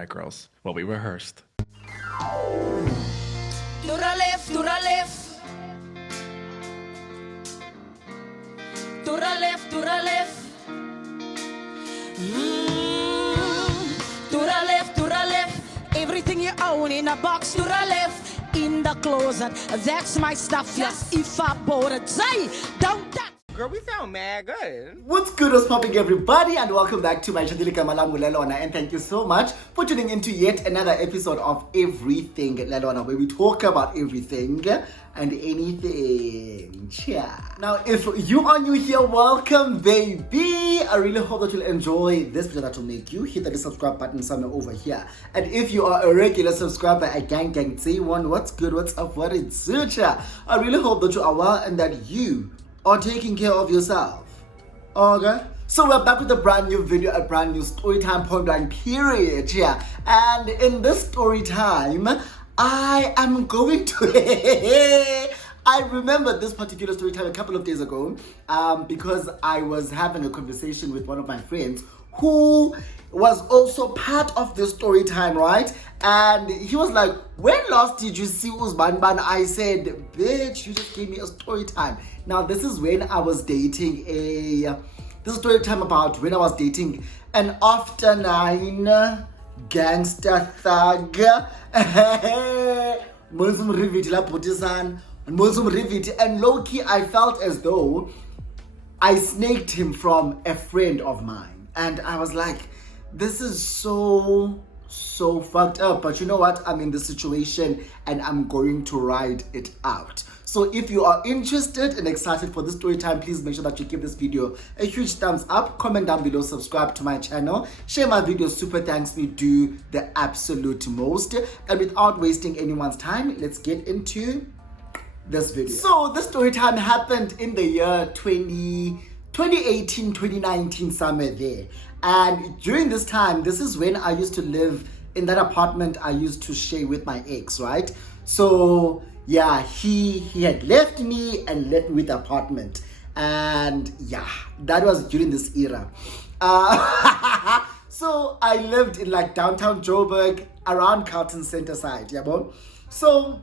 right, girls. Well, we rehearsed. To the left, to the left. To the left, to the left. To the left, to the left. Everything you own in a box. To the left, in the closet. That's my stuff. Yes, if I bought it, say, don't touch. Girl, we sound mad good. What's good, what's popping, everybody, and welcome back to my channel Lelona, and thank you so much for tuning into yet another episode of Everything Lelona, where we talk about everything and anything. Now, if you are new here, welcome, baby. I really hope that you'll enjoy this video that will make you hit the subscribe button somewhere over here. And if you are a regular subscriber, a gang say one, what's good, what's up, what is sucha. I really hope that you are well and that you are taking care of yourself. Okay, so we're back with a brand new video, a brand new story time, point blank period. Yeah, and in this story time, I am going to I remember this particular story time a couple of days ago, because I was having a conversation with one of my friends who was also part of the story time, right? And he was like, when last did you see Uzban Ban? I said, bitch, you just gave me a story time. Now, this is when I was dating this story time about when I was dating an after 9 gangster thug. And low-key, I felt as though I snaked him from a friend of mine. And I was like, this is so fucked up. But you know what? I'm in this situation and I'm going to ride it out. So if you are interested and excited for this story time, please make sure that you give this video a huge thumbs up, comment down below, subscribe to my channel, share my videos, super thanks me, do the absolute most. And without wasting anyone's time, let's get into this video. So this story time happened in the year 2018, 2019, somewhere there. And during this time, this is when I used to live in that apartment I used to share with my ex, right? So yeah, he had left me and left me with the apartment. And yeah, that was during this era. So I lived in like downtown Joburg, around Carlton Center side, yeah, bro? So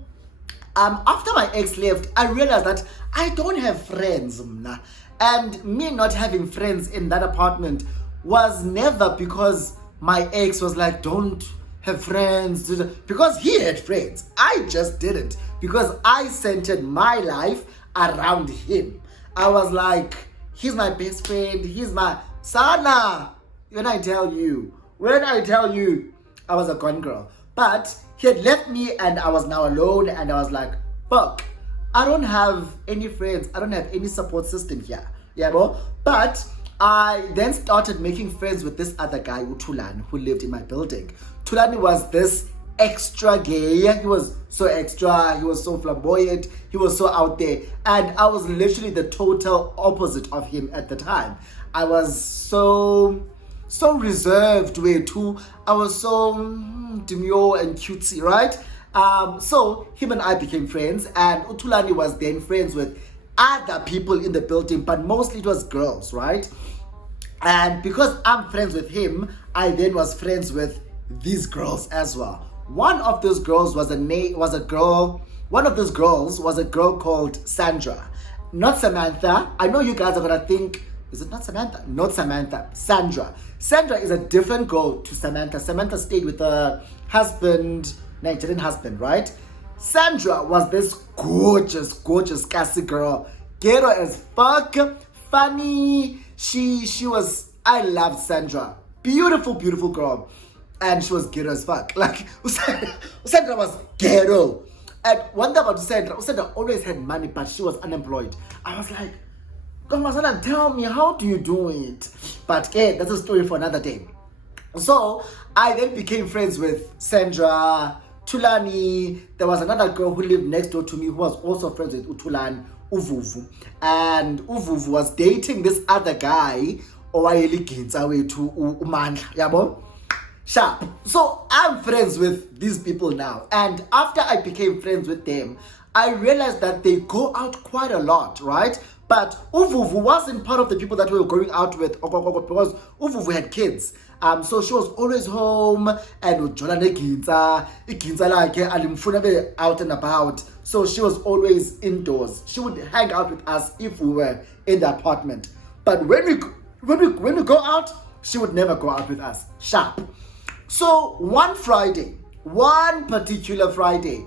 after my ex left, I realized that I don't have friends, mna. And me not having friends in that apartment was never because my ex was like, don't have friends, because he had friends. I just didn't, because I centered my life around him. I was like, he's my best friend, he's my sana. When I tell you, I was a gone girl. But he had left me and I was now alone, and I was like, fuck, I don't have any friends, I don't have any support system here, yeah, bro? But I then started making friends with this other guy, Utulan, who lived in my building. Tulani was this extra gay. He was so extra, he was so flamboyant, he was so out there. And I was literally the total opposite of him at the time. I was so reserved way too. I was so demure and cutesy, right? So him and I became friends, and Utulani was then friends with other people in the building, but mostly it was girls, right? And because I'm friends with him, I then was friends with these girls as well. One of those girls was a girl called Sandra, not Samantha. I know you guys are gonna think, is it not Samantha? Not Samantha, Sandra. Sandra is a different girl to Samantha. Samantha stayed with her husband, Nigerian husband, right? Sandra was this gorgeous Cassie girl, ghetto as fuck, funny. She was, I loved Sandra, beautiful girl, and she was ghetto as fuck. Like Sandra was ghetto. And one thing about Sandra always had money, but she was unemployed. I was like, come on, Sandra, tell me, how do you do it? But that's a story for another day. So I then became friends with Sandra, Tulani. There was another girl who lived next door to me who was also friends with Utulan, Uvuvu. And Uvuvu was dating this other guy, Owayeli Gintsawe to Umandla, yabo? Sharp. So I'm friends with these people now. And after I became friends with them, I realized that they go out quite a lot, right? But Uvuvu wasn't part of the people that we were going out with because Uvuvu had kids. So she was always home and would join the Ginza like alimfuna out and about. So she was always indoors. She would hang out with us if we were in the apartment. But when we go out, she would never go out with us. Sharp. So one particular Friday,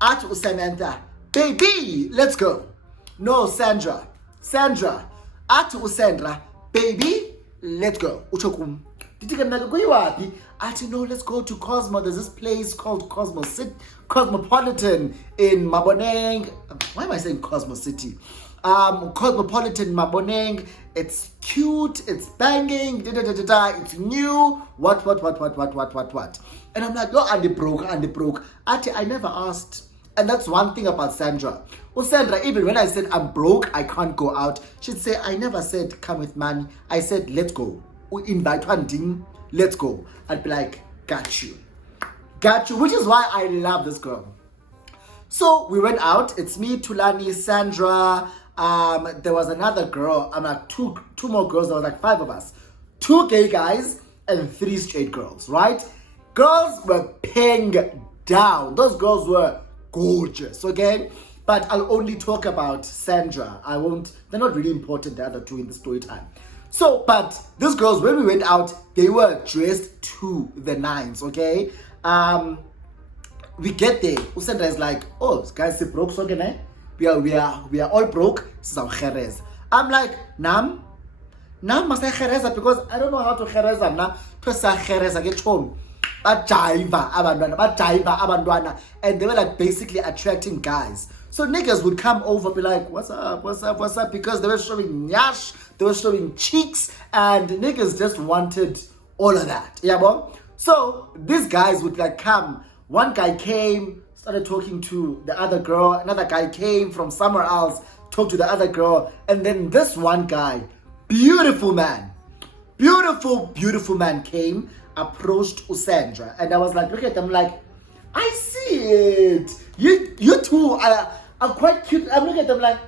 at Samantha, baby, let's go. No, Sandra, at Sandra, baby, let's go. Uchokum. No, let's go to Cosmo. There's this place called Cosmopolitan in Maboneng. Why am I saying Cosmo City? Cosmopolitan Maboneng. It's cute, it's banging, it's new. What? And I'm like, no, and they broke. I never asked. And that's one thing about Sandra. Well, Sandra, even when I said I'm broke, I can't go out, she'd say, I never said come with money. I said, let's go. Invite one thing, let's go. I'd be like, got you, which is why I love this girl. So we went out. It's me, Tulani, Sandra. There was another girl. I'm like two more girls. There was like 5 of us. 2 gay guys and 3 straight girls, right? Girls were paying down. Those girls were gorgeous, okay? But I'll only talk about Sandra. I won't, they're not really important, the other 2 in the story time. So, but these girls, when we went out, they were dressed to the nines, okay? We get there. Sandra is like, oh, guys, broke, so can I? We are all broke. I'm like, Nam must I khereza because I don't know how to khereza na. Pesa khereza get home. Bajaiva abandwana, and they were like basically attracting guys. So niggas would come over, be like, what's up, because they were showing nyash, they were showing cheeks, and niggas just wanted all of that. Yeah, bro. So these guys would like come. One guy came, started talking to the other girl. Another guy came from somewhere else, talked to the other girl. And then this one guy, beautiful man came, approached Sandra. And I was like, look at them, like, I see it. You two are quite cute. I'm looking at them like,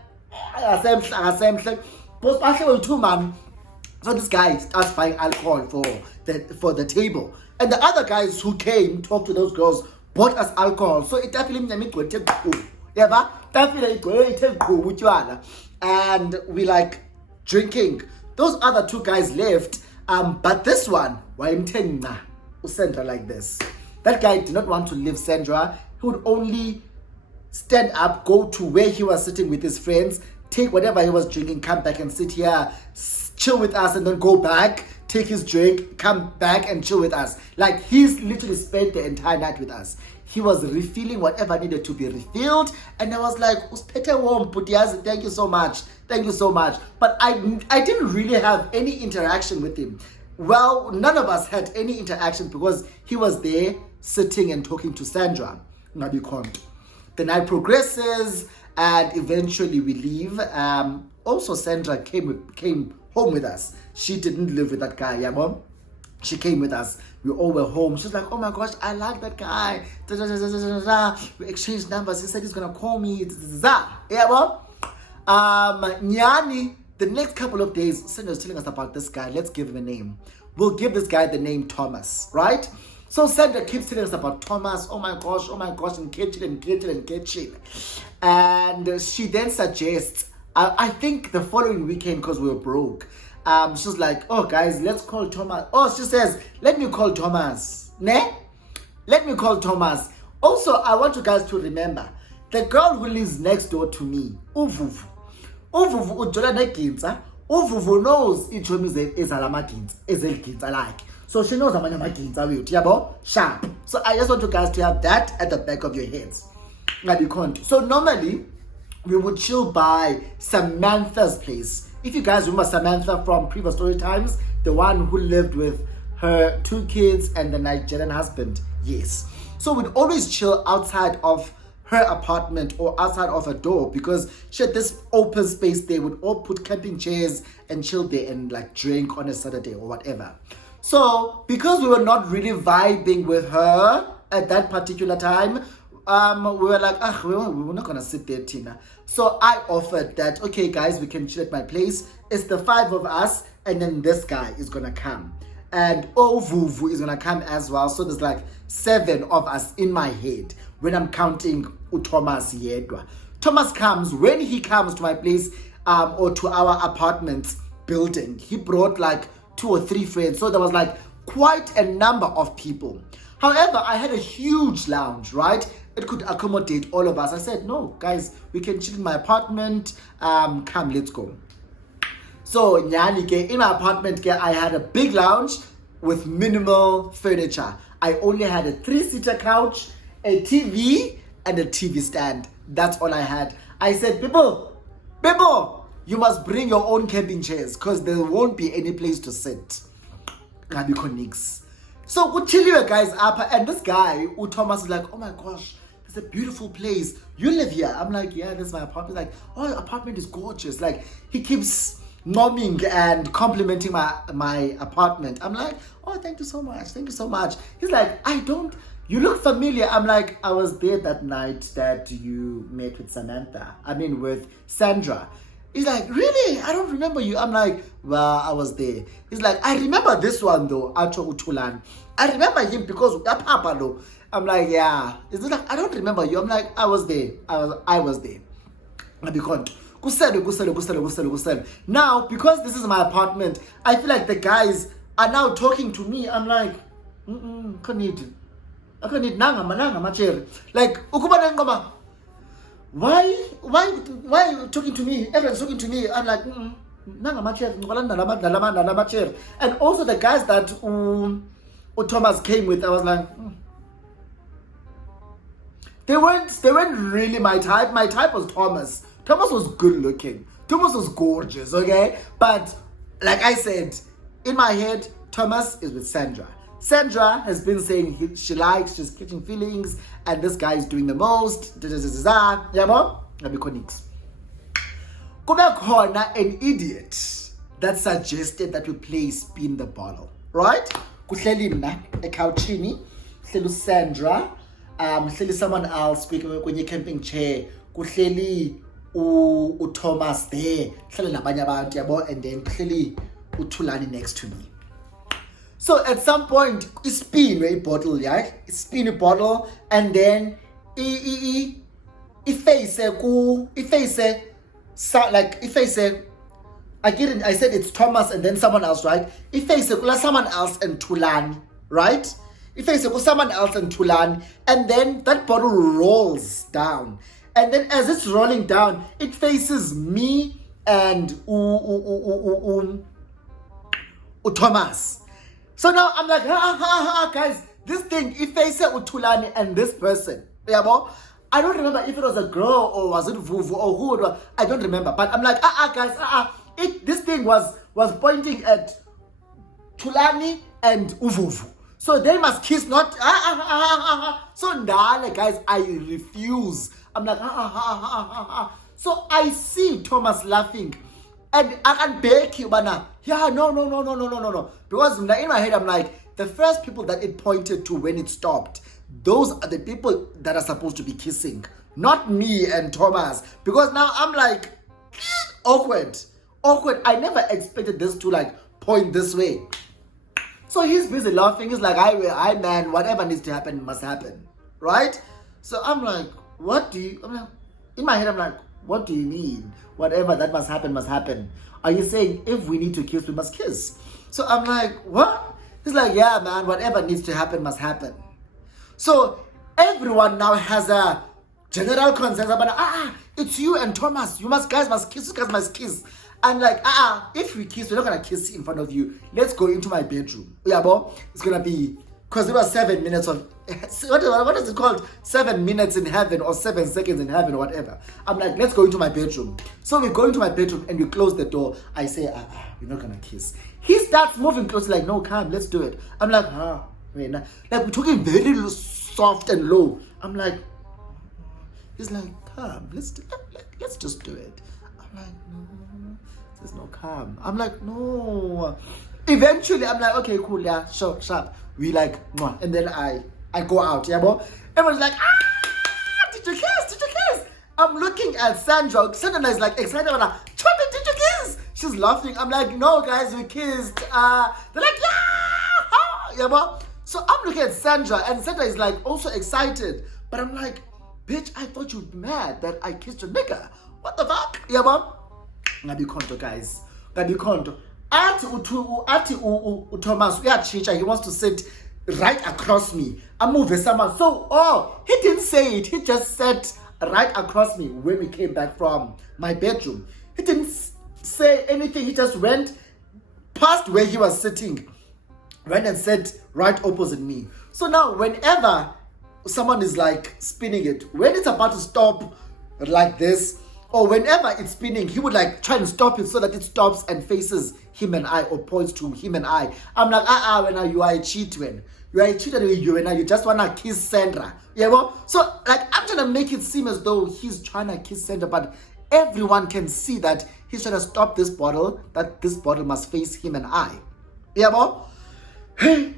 so this guy starts buying alcohol for the table. And the other guys who came, talked to those girls, bought us alcohol. So it definitely and we like drinking. Those other 2 guys left. But this one, Sandra like this. That guy did not want to leave Sandra. He would only stand up, go to where he was sitting with his friends, take whatever he was drinking, come back and sit here, chill with us, and then go back, take his drink, come back and chill with us. Like, he's literally spent the entire night with us. He was refilling whatever needed to be refilled, and I was like, thank you so much. But I didn't really have any interaction with him. Well, none of us had any interaction because he was there sitting and talking to Sandra. The night progresses and eventually we leave. Also, Sandra came home with us. She didn't live with that guy, yeah, mom? She came with us. We all were home. She's like, oh my gosh, I like that guy. We exchanged numbers. He said he's gonna call me. Yeah, mom? Nyani, the next couple of days, Sandra was telling us about this guy. Let's give him a name. We'll give this guy the name Thomas, right? So Sandra keeps telling us about Thomas. Oh my gosh, and kitchen. And she then suggests, I think the following weekend, because we were broke, she's like, oh guys, let's call Thomas. Oh, she says, let me call Thomas. Let me call Thomas. Also, I want you guys to remember, the girl who lives next door to me, Uvuvu knows each one is a like. So she knows I'm sharp. So I just want you guys to have that at the back of your heads. So normally, we would chill by Samantha's place. If you guys remember Samantha from previous story times, the one who lived with her 2 kids and the Nigerian husband, yes. So we'd always chill outside of her apartment or outside of her door because she had this open space there. We'd all put camping chairs and chill there and like drink on a Saturday or whatever. So because we were not really vibing with her at that particular time, we were like, we're not gonna sit there, Tina. So I offered that, okay guys, we can chill at my place. It's the 5 of us and then this guy is gonna come. and Vuvu is gonna come as well. So there's like 7 of us in my head when I'm counting Thomas Yedwa. Thomas comes. When he comes to my place or to our apartment building, he brought like 2 or 3 friends. So there was like quite a number of people. However, I had a huge lounge, right? It could accommodate all of us. I said, no, guys, we can chill in my apartment. Come, let's go. So, in my apartment, I had a big lounge with minimal furniture. I only had a 3-seater couch, a TV, and a TV stand. That's all I had. I said, people, you must bring your own camping chairs because there won't be any place to sit. So we chill you guys up, and this guy, Thomas, is like, oh my gosh, it's a beautiful place. You live here? I'm like, yeah, this is my apartment. Like, oh, your apartment is gorgeous. Like, he keeps nomming and complimenting my apartment. I'm like, oh, thank you so much. Thank you so much. He's like, you look familiar. I'm like, I was there that night that you met with with Sandra. He's like, really? I don't remember you. I'm like, well, I was there. He's like, I remember this one though, Acho Utulan. I remember him because of that Papa though. I'm like, yeah. He's like, I don't remember you. I'm like, I was there. I was there. Now, because this is my apartment, I feel like the guys are now talking to me. I'm like, I can't need nanga. Like, why are you talking to me? Everyone's talking to me. I'm like, and also the guys that Thomas came with, I was like, they weren't really my type. My type was Thomas. Thomas was good looking. Thomas was gorgeous, okay? But like I said, in my head, Thomas is with Sandra. Sandra has been saying she likes, she's catching feelings, and this guy is doing the most. Yabo? An idiot that suggested that we play spin the bottle, right? Kuhleli mna ekouchini, kuhleli Sandra, kuhleli someone else kwenye camping chair, kuhleli Thomas there, kuhleli nabanye abantu yabo, and then kuhleli uThulani next to me. So at some point, spin a bottle, yeah? Spin a bottle, and then I said it's Thomas and then someone else, right? Someone else and Thulani, right? Someone else and Thulani, and then that bottle rolls down. And then as it's rolling down, it faces me and Thomas. So now I'm like, guys, this thing, if I say Thulani and this person, I don't remember if it was a girl or was it Vuvu or who it was. I don't remember. But I'm like, guys, this thing was pointing at Thulani and Uvuvu. So they must kiss, not So now, guys, I refuse. I'm like, So I see Thomas laughing. And I can beg you, but now, yeah, no. Because in my head, I'm like, the first people that it pointed to when it stopped, those are the people that are supposed to be kissing, not me and Thomas. Because now I'm like, awkward. I never expected this to like point this way. So he's busy laughing. He's like, I man, whatever needs to happen must happen, right? So I'm like, in my head, I'm like, what do you mean? Whatever that must happen, must happen. Are you saying if we need to kiss, we must kiss? So I'm like, what? He's like, yeah, man, whatever needs to happen, must happen. So everyone now has a general consensus about, it's you and Thomas. Guys must kiss, you guys must kiss. I'm like, if we kiss, we're not going to kiss in front of you. Let's go into my bedroom. Yeah, bo? It's going to be, because there were 7 minutes of, what is it called? 7 minutes in heaven or 7 seconds in heaven or whatever. I'm like, let's go into my bedroom. So we go into my bedroom and we close the door. I say, we're not going to kiss. He starts moving close, like, no, come, let's do it. I'm like, wait, like we're talking very soft and low. I'm like, he's like, come, let's just do it. I'm like, no, there's no come. I'm like, no. Eventually, I'm like, okay, cool, yeah, sharp. We like, and then I go out, yeah, bro. Everyone's like, did you kiss? I'm looking at Sandra. Sandra is like excited about her. Choppy, did you kiss? She's laughing. I'm like, no, guys, we kissed. They're like, yeah. Yeah, but so I'm looking at Sandra, and Sandra is like also excited. But I'm like, bitch, I thought you'd be mad that I kissed your nigga. What the fuck? Yeah, but ngabi konto, guys. Ngabi konto. Thomas, chicha, he wants to sit right across me. I move someone. So, he didn't say it. He just sat right across me when we came back from my bedroom. He didn't say anything. He just went past where he was sitting, went and sat right opposite me. So now, whenever someone is like spinning it, when it's about to stop like this, or whenever it's spinning, he would like try and stop it so that it stops and faces him and I, or points to him and I. I'm like, when you are a cheat, when you are a cheat, and you just wanna kiss Sandra. Yeah, well, so like I'm trying to make it seem as though he's trying to kiss Sandra, but everyone can see that he's trying to stop this bottle, that this bottle must face him and I. Yeah, well, hey,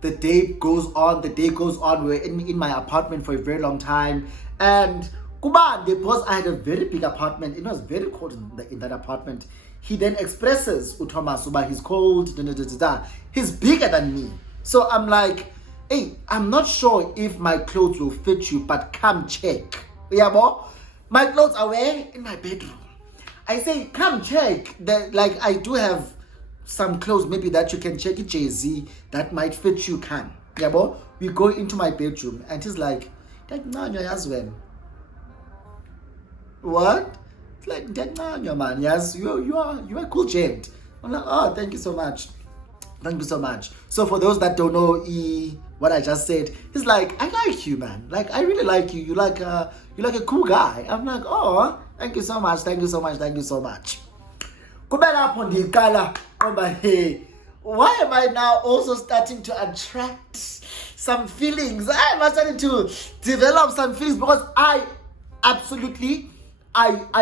the day goes on. We're in my apartment for a very long time, and because I had a very big apartment, it was very cold in that apartment. He then expresses Thomas about he's cold, he's bigger than me. So I'm like, hey, I'm not sure if my clothes will fit you, but come check. Yeah, boy, my clothes are where? In my bedroom. I say, come check. Like I do have some clothes maybe that you can check it, Jay-Z, that might fit you, can. Yeah, boy. We go into my bedroom and he's like, what? It's like, man, yes, you are cool, gent. I'm like, oh, thank you so much. Thank you so much. So for those that don't know what I just said, he's like, I like you, man. Like, I really like you. You're like a cool guy. I'm like, oh, thank you so much. Thank you so much. Thank you so much. Why am I now also starting to attract some feelings? I am starting to develop some feelings because I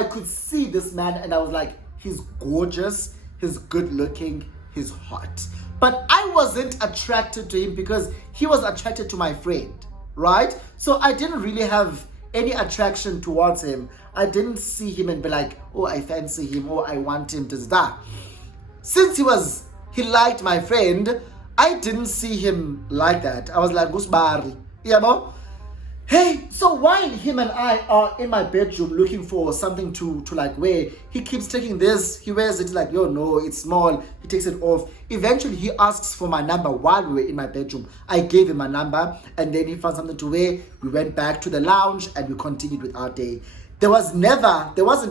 could see this man and I was like, he's gorgeous, he's good looking, he's hot. But I wasn't attracted to him because he was attracted to my friend, right? So I didn't really have any attraction towards him. I didn't see him and be like, oh, I fancy him, or I want him to that. Since he liked my friend, I didn't see him like that. I was like, Gusbari, you know? Hey, so while him and I are in my bedroom looking for something to like wear, he keeps taking this, he wears it, like, yo, no, it's small, he takes it off. Eventually, he asks for my number while we were in my bedroom. I gave him my number, and then he found something to wear. We went back to the lounge, and we continued with our day. There wasn't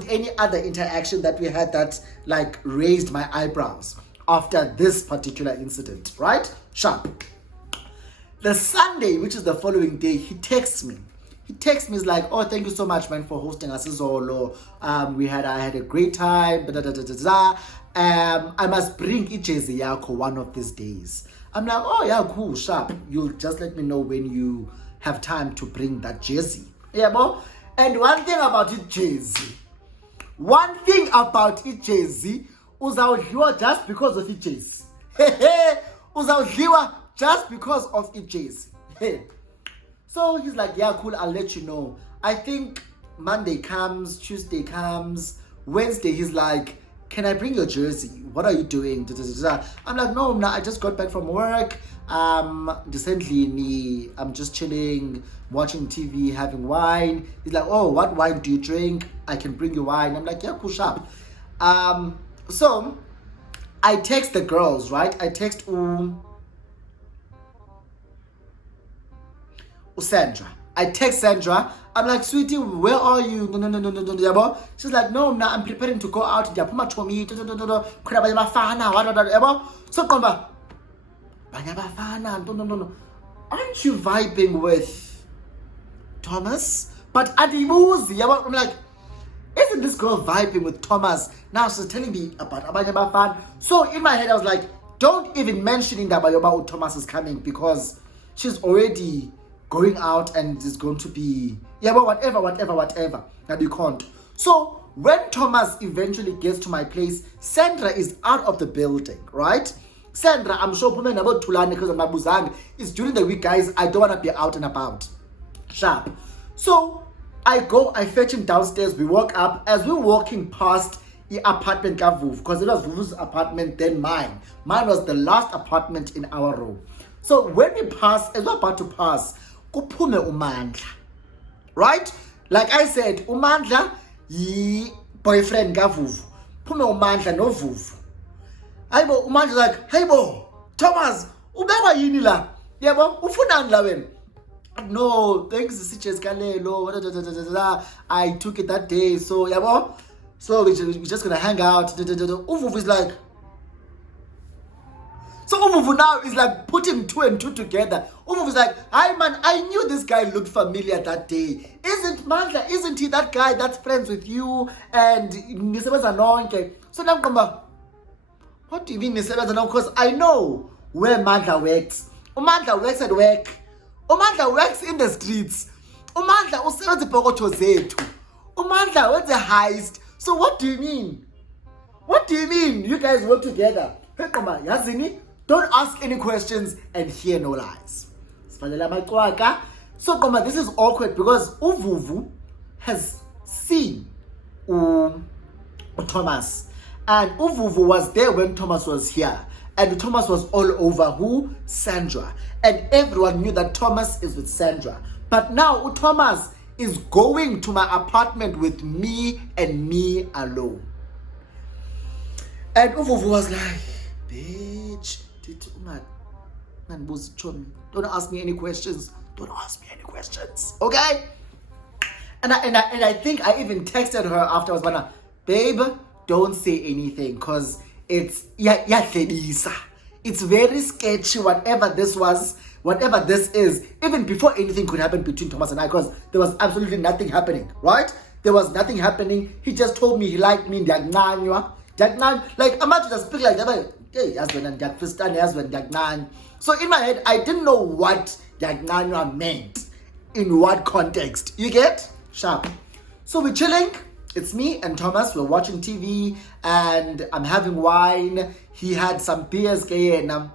any other interaction that we had that like raised my eyebrows after this particular incident, right? Sharp. The Sunday, which is the following day, he texts me. He's like, oh, thank you so much, man, for hosting us. I had a great time. I must bring Ichezi Yako one of these days. I'm like, oh yeah, cool, sharp. You'll just let me know when you have time to bring that jersey. Yeah, bro. And one thing about Ichezi, uzawudliwa just because of Ichezi. Uzawudliwa just because of Ichezi. So he's like, yeah, cool, I'll let you know. I think Monday comes, Tuesday comes, Wednesday he's like, can I bring your jersey? What are you doing? I'm like, no, I just got back from work. Decently, I'm just chilling, watching TV, having wine. He's like, oh, what wine do you drink? I can bring you wine. I'm like, yeah, push up. So I text the girls, right? I text Sandra. I text Sandra. I'm like, sweetie, where are you? No. She's like, no, I'm preparing to go out. So aren't you vibing with Thomas? But Adibuzi, I'm like, isn't this girl vibing with Thomas? Now she's telling me about Abanyaba fan. So in my head, I was like, don't even mention in Dabayoba Thomas is coming because she's already going out and is going to be, yeah, but whatever. Now you can't. So when Thomas eventually gets to my place, Sandra is out of the building, right? Sandra, I'm sure women about Tulane because of Mabuzang. It's during the week, guys. I don't want to be out and about. Sharp. So I fetch him downstairs. We walk up. As we're walking past apartment kaVuvu, because it was Vuvu's apartment, then mine. Mine was the last apartment in our row. So when we pass, as we're about to pass, kuphume uMandla. Right? Like I said, uMandla yi boyfriend kaVuvu. Phume uMandla no Vuvu. Hayibo, uMandla like, hayibo, Thomas, ubekwa yini la? Yebo, ufunani la wena? No, thanks Sitches Kalelo. I took it that day, so yabo. So we're just gonna hang out. Uvuvu is like, so Uvuvu now is like putting 2 and 2 together. Uvuvu is like, hi man, I knew this guy looked familiar that day. Isn't Mandla? Isn't he that guy that's friends with you? And so now come. What do you mean because I know where Mandla works. Mandla works at work. Umandla works in the streets. Umandla usebenza ipokotho zethu. Umandla wenza heist. So what do you mean? What do you mean you guys work together? Hey, Koma, yazini, don't ask any questions and hear no lies. So, Koma, this is awkward because uVuvu has seen Thomas. And uVuvu was there when Thomas was here. And Thomas was all over who? Sandra. And everyone knew that Thomas is with Sandra. But now Thomas is going to my apartment with me and me alone. And uVuvu was like, bitch, don't ask me any questions. Don't ask me any questions. Okay? And I think I even texted her after I was like, babe, don't say anything because it's it's very sketchy, whatever this was, whatever this is, even before anything could happen between Thomas and I, because there was absolutely nothing happening, right? There was nothing happening. He just told me he liked me. Like, I'm not just speak like that. So in my head, I didn't know what meant, in what context. You get? Sharp. So we're chilling. It's me and Thomas. We're watching TV and I'm having wine. He had some beers, and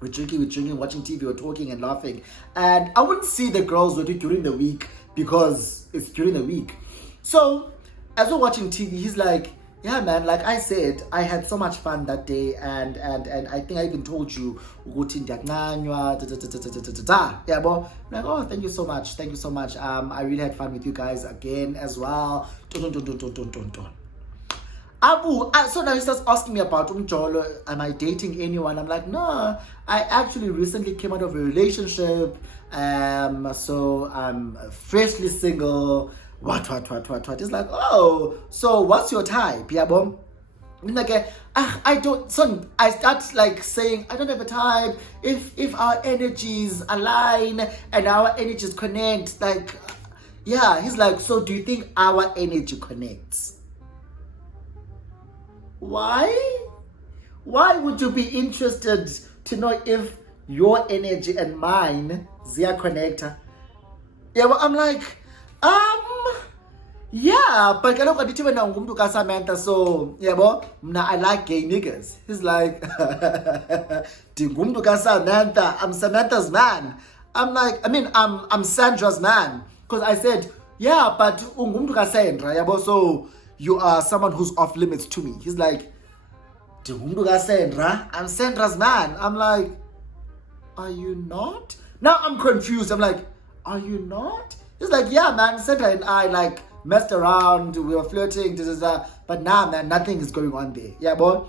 we're drinking, watching TV, we're talking and laughing. And I wouldn't see the girls with it during the week because it's during the week. So as we're watching TV, he's like, yeah, man, like I said, I had so much fun that day, and I think I even told you, yeah, but like, oh, thank you so much, I really had fun with you guys again as well. Abu, so now he starts asking me about Umjolo, am I dating anyone? I'm like, no, I actually recently came out of a relationship, so I'm freshly single. What? It's like, oh, so what's your type? Yeah, bom. Like, I don't. So I start like saying, I don't have a type. If our energies align and our energies connect, like, yeah. He's like, so do you think our energy connects? Why? Why would you be interested to know if your energy and mine are connected? Yeah, well, I'm like, yeah, but I don't know Samantha, so yeah, but I like gay niggas. He's like, Samantha, I'm Samantha's man. I'm like, I'm Sandra's man. Because I said, yeah, but Sandra, yeah, so you are someone who's off limits to me. He's like, Sandra, I'm Sandra's man. I'm like, are you not? Now I'm confused. I'm like, are you not? He's like, yeah, man, Sandra and I like messed around, we were flirting, but now, man, nothing is going on there. Yeah, boy.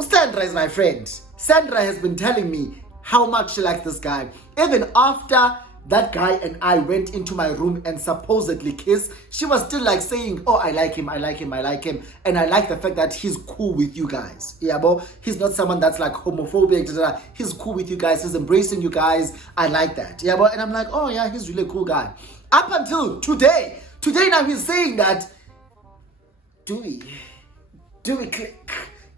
Sandra is my friend. Sandra has been telling me how much she likes this guy. Even after that guy and I went into my room and supposedly kissed, she was still like saying, oh, I like him. And I like the fact that he's cool with you guys. Yeah, but he's not someone that's like homophobic. He's cool with you guys. He's embracing you guys. I like that. Yeah, but and I'm like, oh yeah, he's really a cool guy. Up until today. Today now he's saying that, do we click?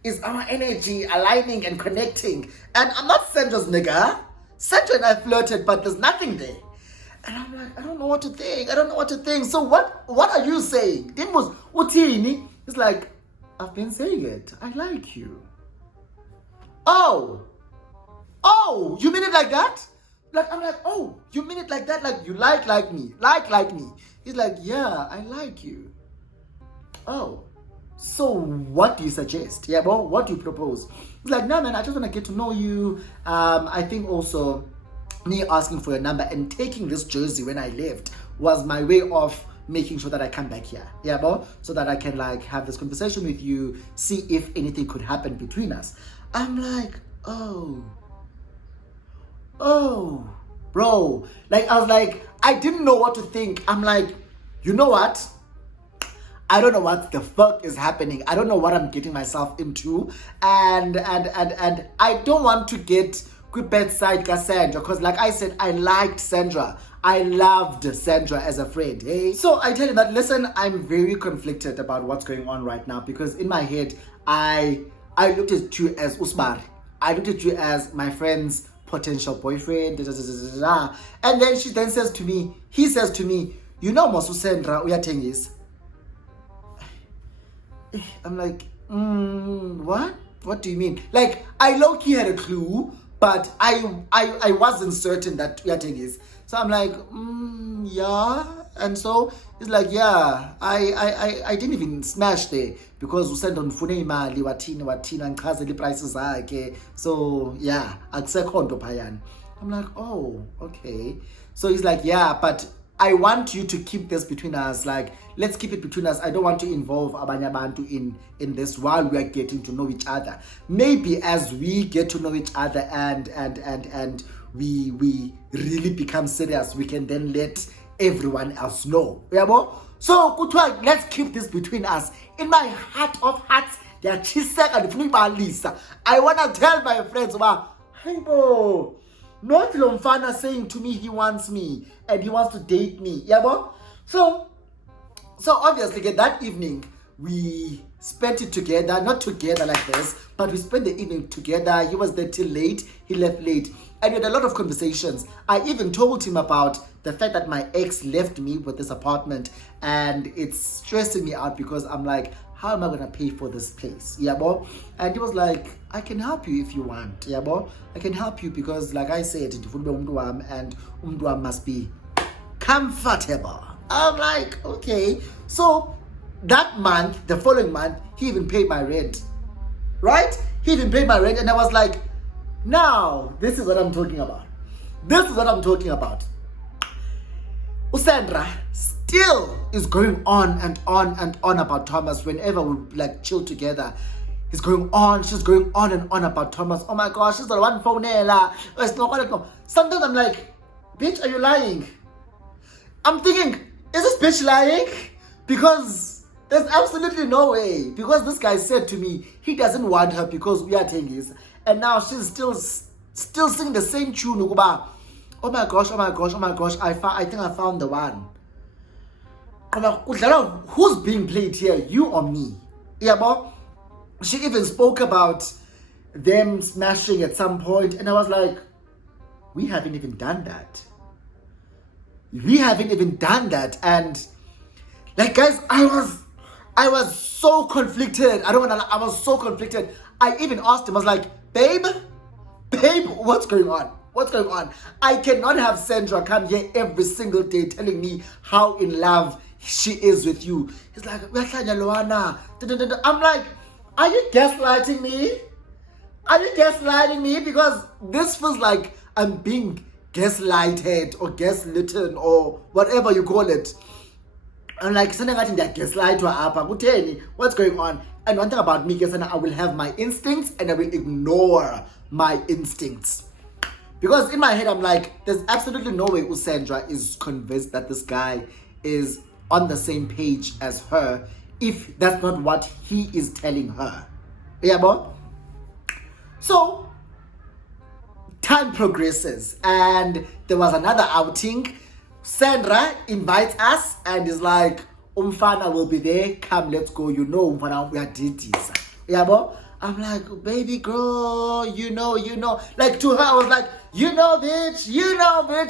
Is our energy aligning and connecting? And I'm not Sandra's nigga. Sandra and I flirted, but there's nothing there. And I'm like, I don't know what to think. So what are you saying? He's like, I've been saying it. I like you. Oh, you mean it like that? Like, I'm like, oh, you mean it like that? Like, you like me. Like me. He's like, yeah, I like you. Oh, so what do you suggest? Yeah, well, what do you propose? He's like, no, man, I just want to get to know you. I think also me asking for your number and taking this jersey when I left was my way of making sure that I come back here. Yeah, bro? So that I can like have this conversation with you, see if anything could happen between us. I'm like, oh, bro. Like, I was like, I didn't know what to think. I'm like, you know what? I don't know what the fuck is happening. I don't know what I'm getting myself into. And I don't want to get bedside Cassandra, because like I said, I liked Sandra. I loved Sandra as a friend. Hey, so I tell you that, listen, I'm very conflicted about what's going on right now, because in my head I looked at you as Usmar. I looked at you as my friend's potential boyfriend. And then he says to me, you know, Mosu Sandra, uyatengisa. I'm like, what? What do you mean? Like, I low-key had a clue, but I wasn't certain that uyatengisa. So I'm like, yeah. And so it's like, yeah, I didn't even smash there, because usenda ndifune imali wathini ngichazele iprices zakhe. So yeah, akusekho nto phayana. I'm like, oh, okay. So he's like, yeah, but I want you to keep this between us. Like, let's keep it between us. I don't want to involve abanye abantu in this while we are getting to know each other. Maybe as we get to know each other and we really become serious, we can then let everyone else know. Yabo? So let's keep this between us. In my heart of hearts, I wanna tell my friends about, hey bro, not Lomfana saying to me he wants me and he wants to date me. Yabo? So obviously that evening we spent it together, not together like this, but we spent the evening together. He was there till late, he left late, and we had a lot of conversations. I even told him about the fact that my ex left me with this apartment, and it's stressing me out, because I'm like, how am I gonna pay for this place? Yeah, bro. And he was like, I can help you if you want. Yeah, bro. I can help you, because like I said, and umduam must be comfortable. I'm like, okay. So that month, the following month, he even paid my rent. Right? He even paid my rent, and I was like, now, this is what I'm talking about. This is what I'm talking about. Usandra still is going on and on and on about Thomas whenever we like chill together. She's going on and on about Thomas. Oh my gosh, she's the one phone. Sometimes I'm like, bitch, are you lying? I'm thinking, is this bitch lying? Because there's absolutely no way. Because this guy said to me, he doesn't want her because we are tengis. And now she's still singing the same tune. Oh my gosh, I think I found the one. Who's being played here, you or me? Yeah, but she even spoke about them smashing at some point, and I was like, we haven't even done that. And like, guys, I was so conflicted. I was so conflicted. I even asked him, I was like, babe, what's going on? I cannot have Sandra come here every single day telling me how in love she is with you. He's like, Lelona. I'm like, are you gaslighting me? Because this feels like I'm being gaslighted or gaslit or whatever you call it. I'm like, what's going on? And one thing about me, I will have my instincts and I will ignore my instincts. Because in my head, I'm like, there's absolutely no way Usandra is convinced that this guy is on the same page as her if that's not what he is telling her. Yeah, bro? So, time progresses and there was another outing. Sandra invites us and is like, Umfana will be there, come, let's go, you know, Umfana, we are ditties. Yeah, bro? I'm like, baby girl, you know. Like, to her, I was like, you know, bitch,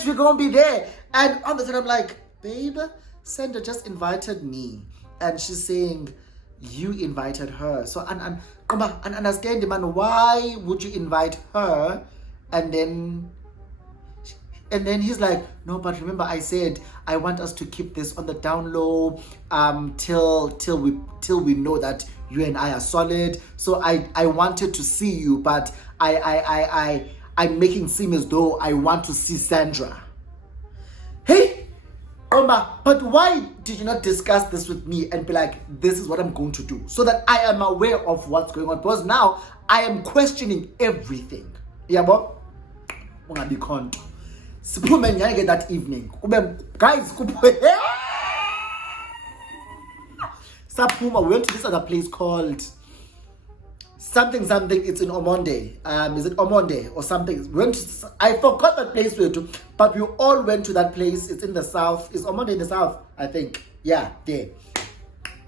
we're gonna be there. And on the side, I'm like, babe, Sandra just invited me. And she's saying, you invited her. So, and understand, man, why would you invite her? And then And then he's like, no, but remember I said I want us to keep this on the down low till we know that you and I are solid. So I wanted to see you, but I'm making seem as though I want to see Sandra. Hey, Oma, but why did you not discuss this with me and be like, this is what I'm going to do, so that I am aware of what's going on? Because now I am questioning everything. Yeah, but ungabi khonto. Siphume nyake that evening. Guys, Saphuma, we went to this other place called something. It's in Omonde. Is it Omonde or something? I forgot that place we went to, but we all went to that place. It's in the south. Is Omonde in the south? I think. Yeah, there.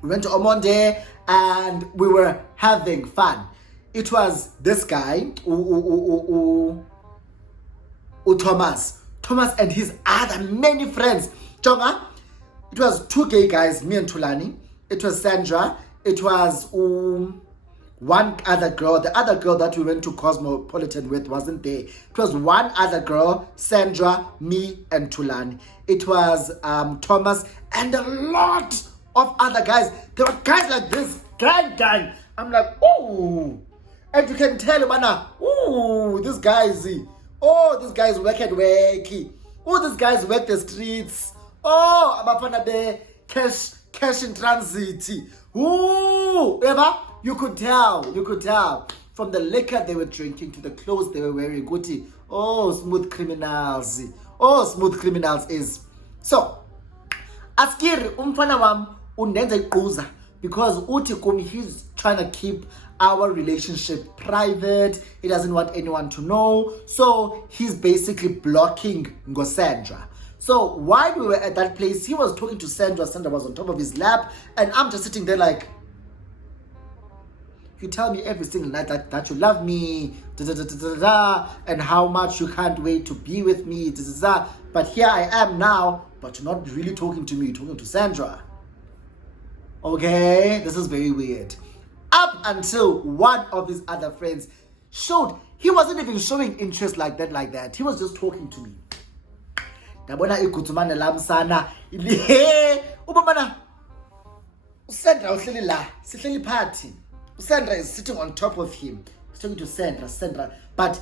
We went to Omonde and we were having fun. It was this guy, Thomas and his other many friends. Jonga, it was 2 gay guys, me and Tulani. It was Sandra. It was one other girl. The other girl that we went to Cosmopolitan with wasn't there. It was one other girl, Sandra, me, and Tulani. It was Thomas and a lot of other guys. There were guys like this, gang. I'm like, ooh. And you can tell, man, ooh, this guy's wacky. Oh, this guy's work the streets. Oh, abafana be cash in transit. Ooh, ever? You could tell from the liquor they were drinking to the clothes they were wearing. Guti, oh, smooth criminals. Is so. Askiri umfana wam undenza iquza because uti kum he's trying to keep our relationship private. He doesn't want anyone to know. So he's basically blocking Ngosandra. So while we were at that place, he was talking to Sandra. Sandra was on top of his lap. And I'm just sitting there like, you tell me every single night that you love me, and how much you can't wait to be with me, but here I am now, but you're not really talking to me, you're talking to Sandra. Okay, this is very weird. Up until one of his other friends showed, he wasn't even showing interest like that. He was just talking to me. Dabona igutsumane lamsana. Ubamana. Sandra uhleli la, sihleli party. Sandra is sitting on top of him. He's talking to Sandra. But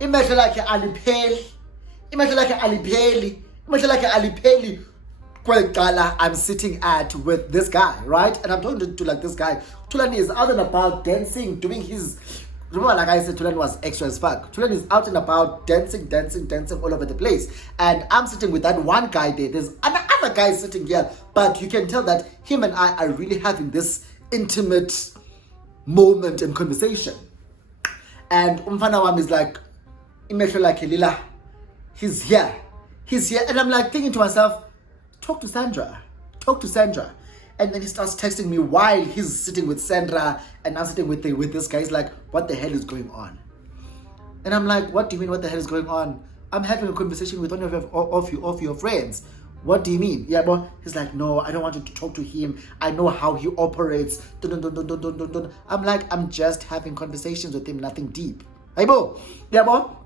imehlo lakhe alipheli. I'm sitting at with this guy, right? And I'm talking to like this guy. Tulani is out and about dancing, doing his. Remember, like I said, Tulani was extra as fuck. Tulani is out and about dancing all over the place. And I'm sitting with that one guy there. There's another guy sitting here, but you can tell that him and I are really having this intimate moment and conversation. And umfana wam is like, imehlo lakhe lila. He's here. And I'm like thinking to myself, talk to Sandra. And then he starts texting me while he's sitting with Sandra and I'm sitting with this guy. He's like, what the hell is going on? And I'm like, what do you mean what the hell is going on? I'm having a conversation with one of your friends. What do you mean? Yeah, but he's like, no, I don't want you to talk to him. I know how he operates. I'm like, I'm just having conversations with him, nothing deep. Hey, bo. Yeah, bo.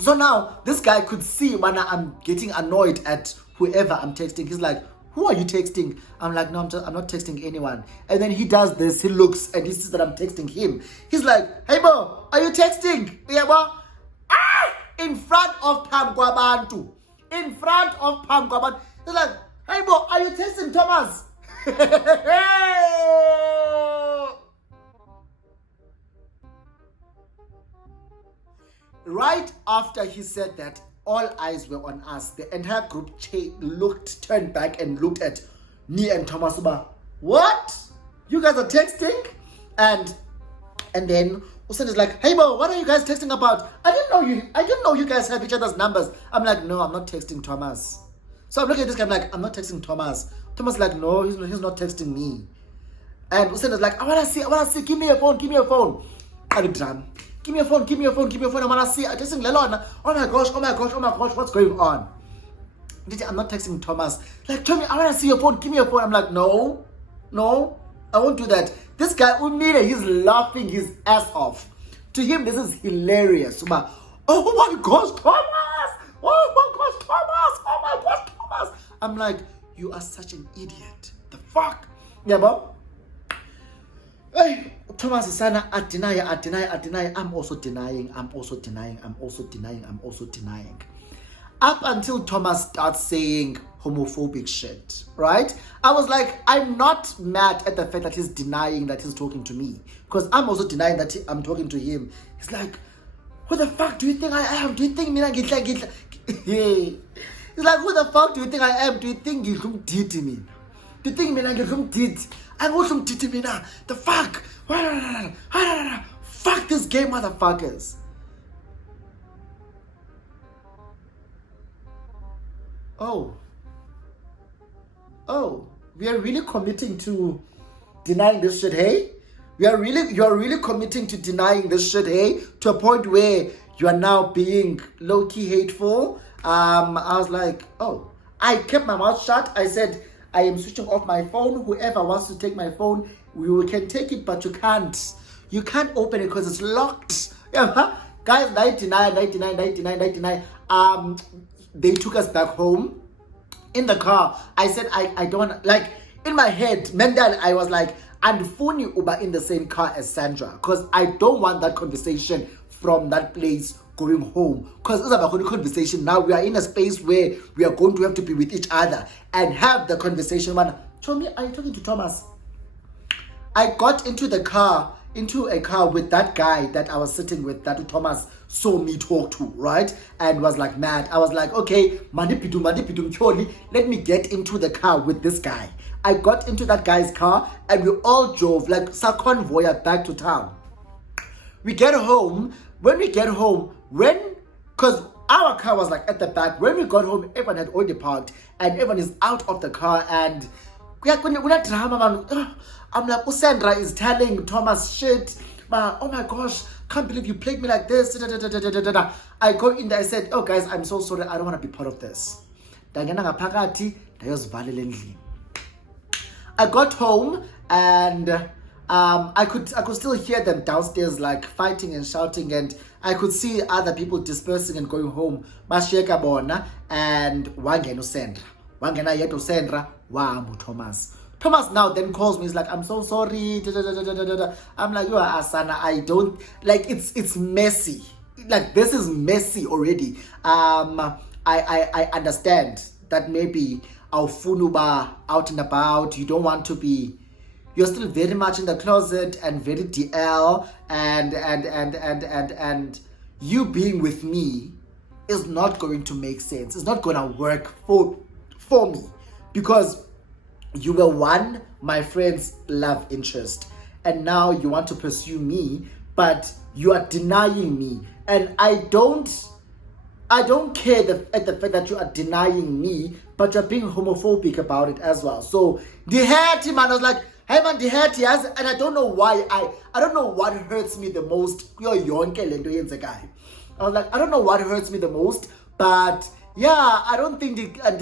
So now this guy could see when I'm getting annoyed at whoever I'm texting. He's like, who are you texting? I'm like, no, I'm not texting anyone. And then he does this. He looks and he sees that I'm texting him. He's like, hey, bo, are you texting? Yeah, bo. In front of Pam Kwabantu. He's like, hey, bo, are you texting Thomas? Right after he said that, all eyes were on us. The entire group turned back and looked at me and Thomas. What? You guys are texting? And then Usain is like, hey, bro, what are you guys texting about? I didn't know you guys have each other's numbers. I'm like, no, I'm not texting Thomas. So I'm looking at this guy, I'm like, I'm not texting Thomas. Thomas is like, no, he's not texting me. And Usain is like, I wanna see, give me your phone. Give me your phone, I wanna see. I'm texting Lelona. Oh my gosh, what's going on? I'm not texting Thomas. Like, tell me, I wanna see your phone, give me your phone. I'm like, no, I won't do that. This guy, Umire, he's laughing his ass off. To him, this is hilarious. Oh my gosh, Oh my gosh, Thomas! Oh my gosh, Thomas! I'm like, you are such an idiot. The fuck? Yeah, bro. Hey, Thomas Sana, I deny. I'm also denying. Up until Thomas starts saying homophobic shit, right? I was like, I'm not mad at the fact that he's denying that he's talking to me, because I'm also denying that I'm talking to him. He's like, who the fuck do you think I am? Do you think me like He's like, who the fuck do you think I am? Do you think you come me? Do you think me like come did? I'm also me now. The fuck? Fuck this game, motherfuckers. Oh, we are really committing to denying this shit, hey? You are really committing to denying this shit, hey? To a point where you are now being low-key hateful. I was like, oh. I kept my mouth shut. I said, I am switching off my phone. Whoever wants to take my phone, we can take it, but you can't. You can't open it because it's locked. Yeah, guys, 99. They took us back home. In the car, I said, I don't want, like, in my head, mentally, I was like, andifuni uba in the same car as Sandra, because I don't want that conversation from that place going home, because it's about a conversation. Now we are in a space where we are going to have to be with each other and have the conversation. Man, told me, are you talking to Thomas? I got into a car with that guy that I was sitting with, that Thomas saw me talk to, right? And was like mad. I was like, okay, mandipidu, let me get into the car with this guy. I got into that guy's car and we all drove like a convoy back to town. We get home. Because our car was like at the back. When we got home, everyone had already parked and everyone is out of the car, and we're not drama, man. I'm like, Sandra is telling Thomas shit. Man, oh my gosh, can't believe you played me like this. I go in there, I said, oh guys, I'm so sorry, I don't want to be part of this. I got home and I could still hear them downstairs like fighting and shouting, and I could see other people dispersing and going home. Masheka bona and wangena Sandra. Wangena yeto Sandra, wambu Thomas. Thomas now then calls me. He's like, I'm so sorry. I'm like, you are Asana. I don't like. It's messy. Like, this is messy already. I understand that maybe our funuba out and about. You don't want to be. You're still very much in the closet and very DL, and you being with me is not going to make sense. It's not going to work for me, because you were my friend's love interest, and now you want to pursue me, but you are denying me, and I don't care at the fact that you are denying me, but you're being homophobic about it as well. So the hurt, man, I was like, hey man, the hurt, yes, and I don't know why. I don't know what hurts me the most. I was like, I don't know what hurts me the most, but yeah, I don't think I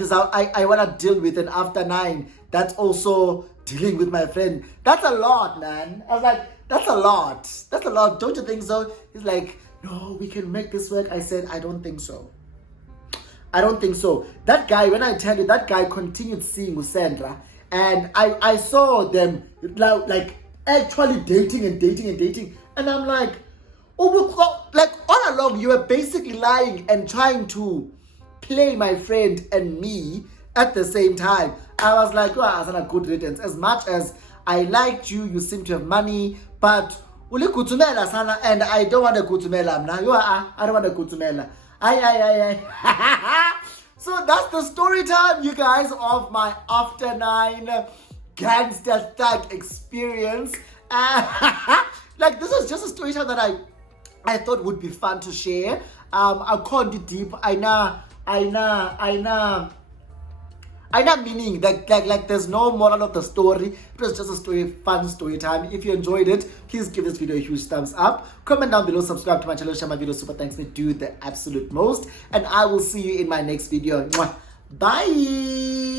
want to deal with an after 9. That's also dealing with my friend. That's a lot, man. I was like, that's a lot. That's a lot. Don't you think so? He's like, no, we can make this work. I said, I don't think so. That guy, when I tell you, that guy continued seeing Sandra, and I saw them like actually dating. And I'm like, oh, like all along, you were basically lying and trying to play my friend and me at the same time. I was like, well, as a good riddance. As much as I liked you, you seem to have money, but uli kutumela sana, and I don't want to kutumela. I don't want to kutumela. So that's the story time, you guys, of my after 9 gangster thug experience. Like, this is just a story time that I thought would be fun to share. I can't do deep. I know meaning like there's no moral of the story. It was just a fun story time. If you enjoyed it, please give this video a huge thumbs up. Comment down below, subscribe to my channel, share my video. Super thanks, me do the absolute most. And I will see you in my next video. Mwah. Bye.